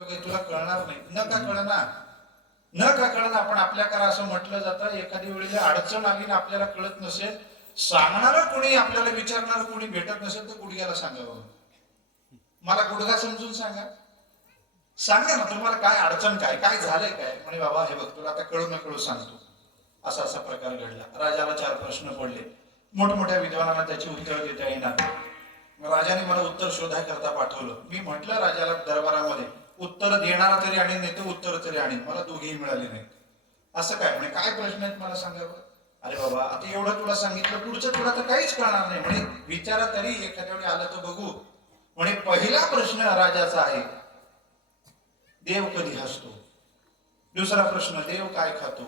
तुला कळणार नाही. न का कळणार, न का कळणार. आपण आपल्याकडे असं म्हटलं जातं, एखादी वेळेला अडचण आली ना आपल्याला कळत नसेल, सांगणार कोणी, आपल्याला विचारणार कोणी भेटत नसेल तर गुडघ्याला सांगावं, मला गुडघा समजून सांगा. सांगा ना तुम्हाला काय अडचण, काय काय झालंय, काय म्हणे बाबा हे बघ तुला आता कळू न कळू सांगतो, असा असा प्रकार घडला. राजाला 4 प्रश्न पडले, मोठमोठ्या विद्वानांना त्याची उत्तर देता येणार. राजाने मला उत्तर शोधा करता पाठवलं. मी म्हटलं राजाला दरबारामध्ये, उत्तर देणारा तरी आणि नेते उत्तर तरी आणि मला दोघेही मिळाले नाही. असं काय म्हणे, काय प्रश्न आहेत मला सांगावं. अरे बाबा आता एवढं तुला सांगितलं, पुढचं तुला तर काहीच कळणार नाही. म्हणे विचारा तरी, एखाद्या वेळी आलं तर बघू. म्हणे पहिला प्रश्न राजाचा आहे, देव कधी हसतो. दुसरा प्रश्न, देव काय खातो.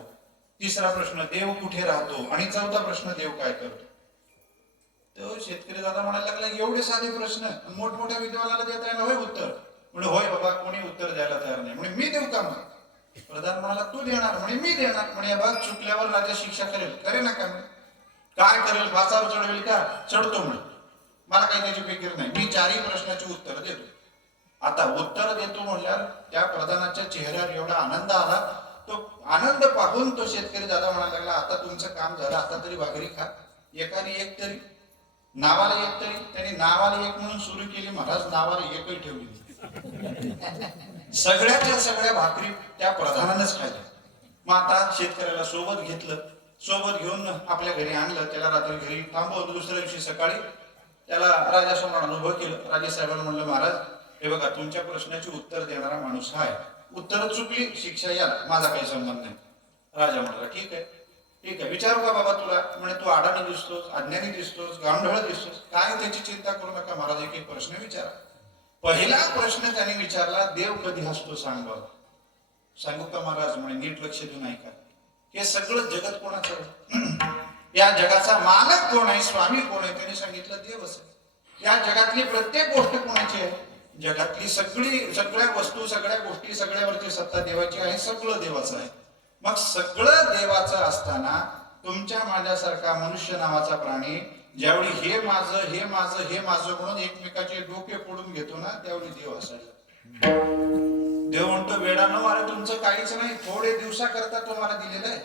तिसरा प्रश्न, देव कुठे राहतो. आणि चौथा प्रश्न, देव काय करतो. तो शेतकरी दादा म्हणायला लागला, एवढे साधे प्रश्न मोठमोठ्या विद्वानाला देता येणार होय उत्तर. म्हणजे होय बाबा, कोणी उत्तर द्यायला तयार नाही. म्हणजे मी देऊ का मग. प्रधान म्हणाला तू देणार. म्हणे मी देणार. म्हणे बघ चुकल्यावर राजा शिक्षा करेल. करे ना का. काय करेल, फासावर चढवेल का. चढतो म्हणे, मला काही त्याची फिकीर नाही. मी 4ही प्रश्नाची उत्तर देतो. आता उत्तर देतो म्हणल्यावर त्या प्रधानाच्या चेहऱ्यावर एवढा आनंद आला. तो आनंद पाहून तो शेतकरी दादा म्हणायला लागला, आता तुमचं काम झालं, आता तरी भाकरी खा. एकाने एक तरी, नावाला एक तरी. त्यांनी नावाला एक म्हणून सुरू केली, महाराज नावाला एकही ठेवली. सगळ्याच्या सगळ्या भाकरी त्या प्रधानानंच खाल्ल्या. मग आता शेतकऱ्याला सोबत घेतलं, सोबत घेऊन आपल्या घरी आणलं. त्याला रात्री घरी थांबवलं. दुसऱ्या दिवशी सकाळी त्याला राजासमोर उभं केलं. राजेसाहेबांना म्हणलं, महाराज हे बघा तुमच्या प्रश्नाची उत्तर देणारा माणूस आहे, उत्तर चुकली शिक्षा या, माझा काही संबंध नाही. राजा म्हणाला ठीक आहे, ठीक आहे, विचारू का बाबा तुला. म्हणे तू आडाणी दिसतोस, अज्ञानी दिसतोस, गांढळ दिसतोस. काय त्याची चिंता करू नका महाराज, एक एक प्रश्न विचारा. पहिला प्रश्न त्याने विचारला, देव कधी हसतो सांग बाबा. सांगू का महाराज. म्हणे नीट लक्ष देऊन ऐका. हे सगळं जगत कोणाचं आहे, या जगाचा मालक कोण आहे, स्वामी कोण आहे. त्याने सांगितलं देवच आहे. या जगातली प्रत्येक गोष्ट कोणाची आहे, जगातली सगळ्या वस्तू, सगळ्या गोष्टी, सगळ्यावरची सत्ता देवाची आहे. सगळं देवाचं आहे. मग सगळं देवाचं असताना तुमच्या माझ्यासारखा मनुष्य नावाचा प्राणी ज्यावेळी हे माझं, हे माझं, हे माझं म्हणून एकमेकाचे डोके फोडून घेतो ना, त्यावेळी देव असायला. देव म्हणतो वेडानो, अरे तुमचं काहीच नाही, थोडे दिवसाकरता तुम्हाला दिलेलं आहे.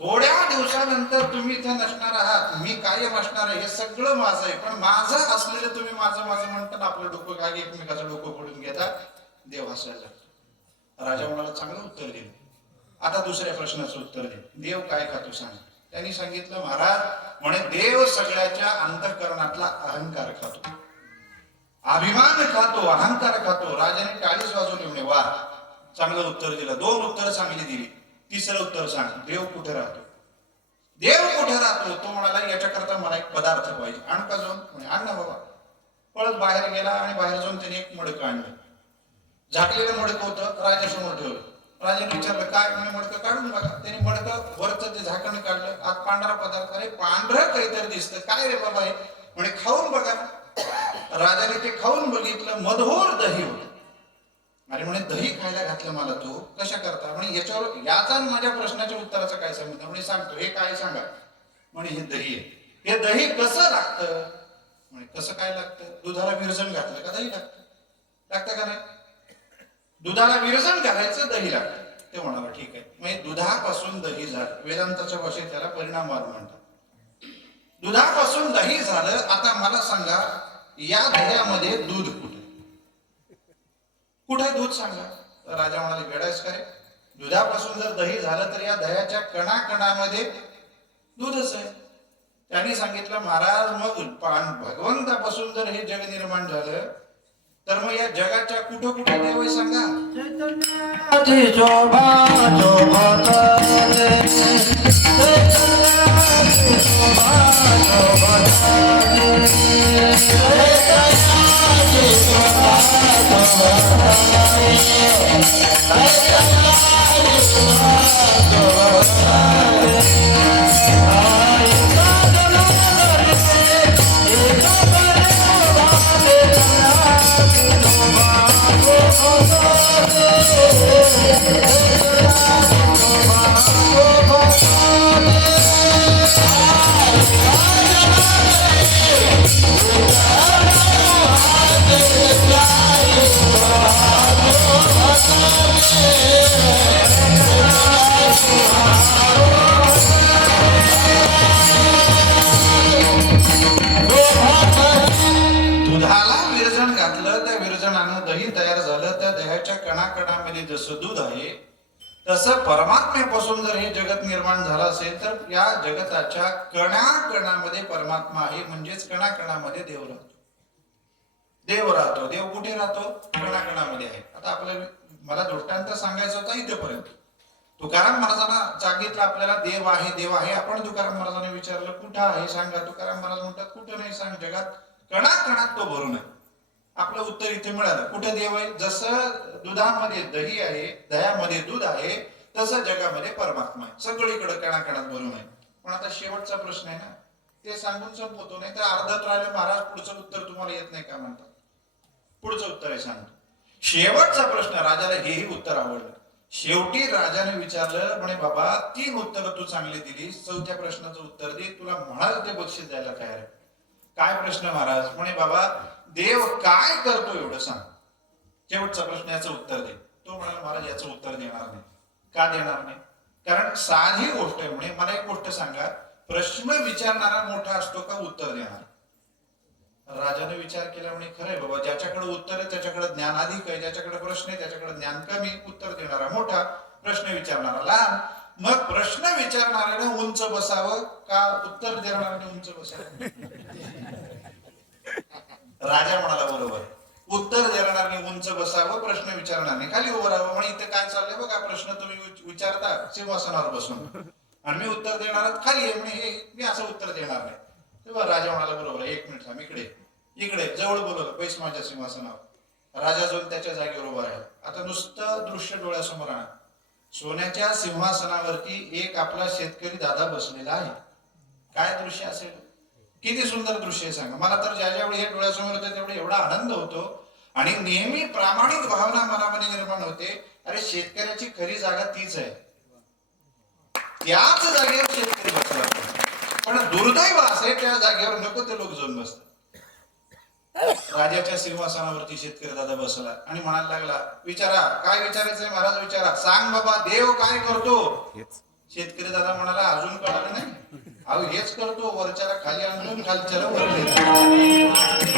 थोड्या दिवसानंतर तुम्ही इथे नसणार आहात, मी कायम असणार आहे. हे सगळं माझं आहे. पण माझं असलेलं तुम्ही माझं माझं म्हणता, आपलं डोकं काय एकमेकाचं डोकं फोडून घेता. देव हसायला लागतो. राजा म्हणाला चांगलं उत्तर दिलं. आता दुसऱ्या प्रश्नाचं उत्तर दे, देव काय खातो सांग. त्यांनी सांगितलं महाराज, म्हणे देव सगळ्याच्या अंतःकरणातला अहंकार खातो, अभिमान खातो, अहंकार खातो. राजाने टाळीच वाजवली. म्हणे वा, चांगलं उत्तर दिलं. 2 उत्तर चांगली दिली. तिसरं उत्तर सांग, देव कुठे राहतो. देव कुठे राहतो. तो म्हणाला याच्याकरता मला एक पदार्थ पाहिजे. आण का जाऊन. म्हणे आण ना बाबा. पळत बाहेर गेला आणि बाहेर जाऊन त्याने एक मडकं आणलं. झाकलेलं मडकं होतं, राजासमोर ठेवलं. राजाने विचारलं काय. म्हणे मडकं काढून बघा. त्याने मडकं वरचं ते झाकण काढलं. आत पांढरा पदार्थ. अरे पांढरं काहीतरी दिसतं, काय रे बाबा हे. म्हणे खाऊन बघा. राजाने ते खाऊन बघितलं, मधुर दही होतं. अरे म्हणे दही खायला घातलं मला तू, कशा करता. म्हणे याच्यावर, याचा माझ्या प्रश्नाच्या उत्तराचा काय संबंध. म्हणे सांगतो. हे काय सांगा. म्हणे हे दही आहे. हे दही कसं लागतं. म्हणे कसं काय लागतं. दुधाला विरजण घातलं का दही लागतं. लागतं का नाही. दुधाला विरजण घालायचं, दही लागतं. ते म्हणाला ठीक आहे. म्हणजे दुधापासून दही झालं. वेदांताच्या भाषेत त्याला परिणामवाद म्हणतात. दुधापासून दही झालं. आता मला सांगा, या दह्यामध्ये दूध कुठे, कुठे दूध सांगा. तर राजा म्हणाले वेडायच का रे. दुधापासून जर दही झालं तर या दह्याच्या कणाकणामध्ये दूधच आहे. त्यांनी सांगितलं महाराज, मग भगवंतापासून जर हे जग निर्माण झालं तर मग या जगाच्या कुठं कुठे देव आहे सांगा. Oh त्या दह्याच्या कणाकणामध्ये जसं दूध आहे तसं परमात्म्यापासून जर हे जगत निर्माण झालं असेल तर या जगताच्या कणाकणामध्ये परमात्मा आहे, म्हणजेच कणाकणामध्ये देव राहतो. देव राहतो. देव कुठे राहतो? कणाकणामध्ये आहे. आता मला दृष्टांत सांगायचं होता इथेपर्यंत. तुकाराम महाराजांना सांगितलं आपल्याला देव आहे, देव आहे. आपण तुकाराम महाराजांना विचारलं कुठं आहे सांगा. तुकाराम महाराज म्हणतात कुठं नाही सांग, जगात कणाकणात तो भरून आहे. आपलं उत्तर इथे मिळालं. कुठे देव आहे? जसं दुधामध्ये दही आहे, दह्यामध्ये दूध आहे, तसं जगामध्ये परमात्मा आहे, सगळीकडे कणाकणात भरून आहे. पण आता शेवटचा प्रश्न आहे ना, ते सांगून संपवतो, नाही तर अर्धत राहिले. महाराज पुढचं उत्तर तुम्हाला येत नाही का म्हणतात. पुढचं उत्तर आहे सांगतो. शेवटचा प्रश्न राजाला हेही उत्तर आवडलं. शेवटी राजाने विचारलं, म्हणे बाबा 3 उत्तर तू चांगली दिली, 4थ्या प्रश्नाचं उत्तर दे, तुला म्हणाल ते बक्षीस द्यायला तयार आहे. काय प्रश्न महाराज? म्हणे बाबा देव काय करतो एवढं सांग. शेवटचा प्रश्न याचं उत्तर दे. तो म्हणाला महाराज याचं उत्तर देणार नाही. का देणार नाही? कारण साधी गोष्ट आहे. म्हणे मला एक गोष्ट सांगा, प्रश्न विचारणारा मोठा असतो का उत्तर देणार? राजाने विचार केला, म्हणे खरंय बाबा, ज्याच्याकडे उत्तर आहे त्याच्याकडे ज्ञान अधिक आहे, ज्याच्याकडे प्रश्न आहे त्याच्याकडे ज्ञान कमी. उत्तर देणारा मोठा, प्रश्न विचारणारा लहान. मग प्रश्न विचारणाऱ्याने उंच बसावं का उत्तर देणाऱ्याने उंच बसावं? राजा म्हणाला बरोबर, उत्तर देणाऱ्याने उंच बसावं, प्रश्न विचारणाऱ्याने खाली उभं राहावं. म्हणजे इथे काय चाललंय बघा, प्रश्न तुम्ही विचारता सिंहासनावर बसून आणि मी उत्तर देणार खाली आहे. म्हणे हे मी असं उत्तर देणार नाही. तेव्हा राजा म्हणाला बरोबर, 1 मिनिट थांब, इकडे इकडे जवळ बोलवलं, बैस माझ्या सिंहासनावर. राजा जाऊन त्याच्या जागेवर उभा राहिला. आता नुसतं दृश्य डोळ्यासमोर आणा. सोन्याच्या सिंहासनावरती एक आपला शेतकरी दादा बसलेला आहे. काय दृश्य असेल? किती सुंदर दृश्य आहे सांगा. मला तर ज्या ज्यावेळी हे डोळ्यासमोर होते तेवढे एवढा आनंद होतो आणि नेहमी प्रामाणिक भावना मनामध्ये निर्माण होते, अरे शेतकऱ्याची खरी जागा तीच आहे, त्याच जागेवर शेतकरी बसला. पण दुर्दैव असे त्या जागेवर नको ते लोक जाऊन बसतात. राजाच्या सिंहासनावरती शेतकरी दादा बसला आणि म्हणायला लागला, विचारा काय विचारायचंय महाराज, विचारा. सांग बाबा देव काय करतो? शेतकरी दादा म्हणाला, अजून कळालं नाही? अहो हेच करतो, वरच्याला खाली आणून खालच्याला वर नेतो.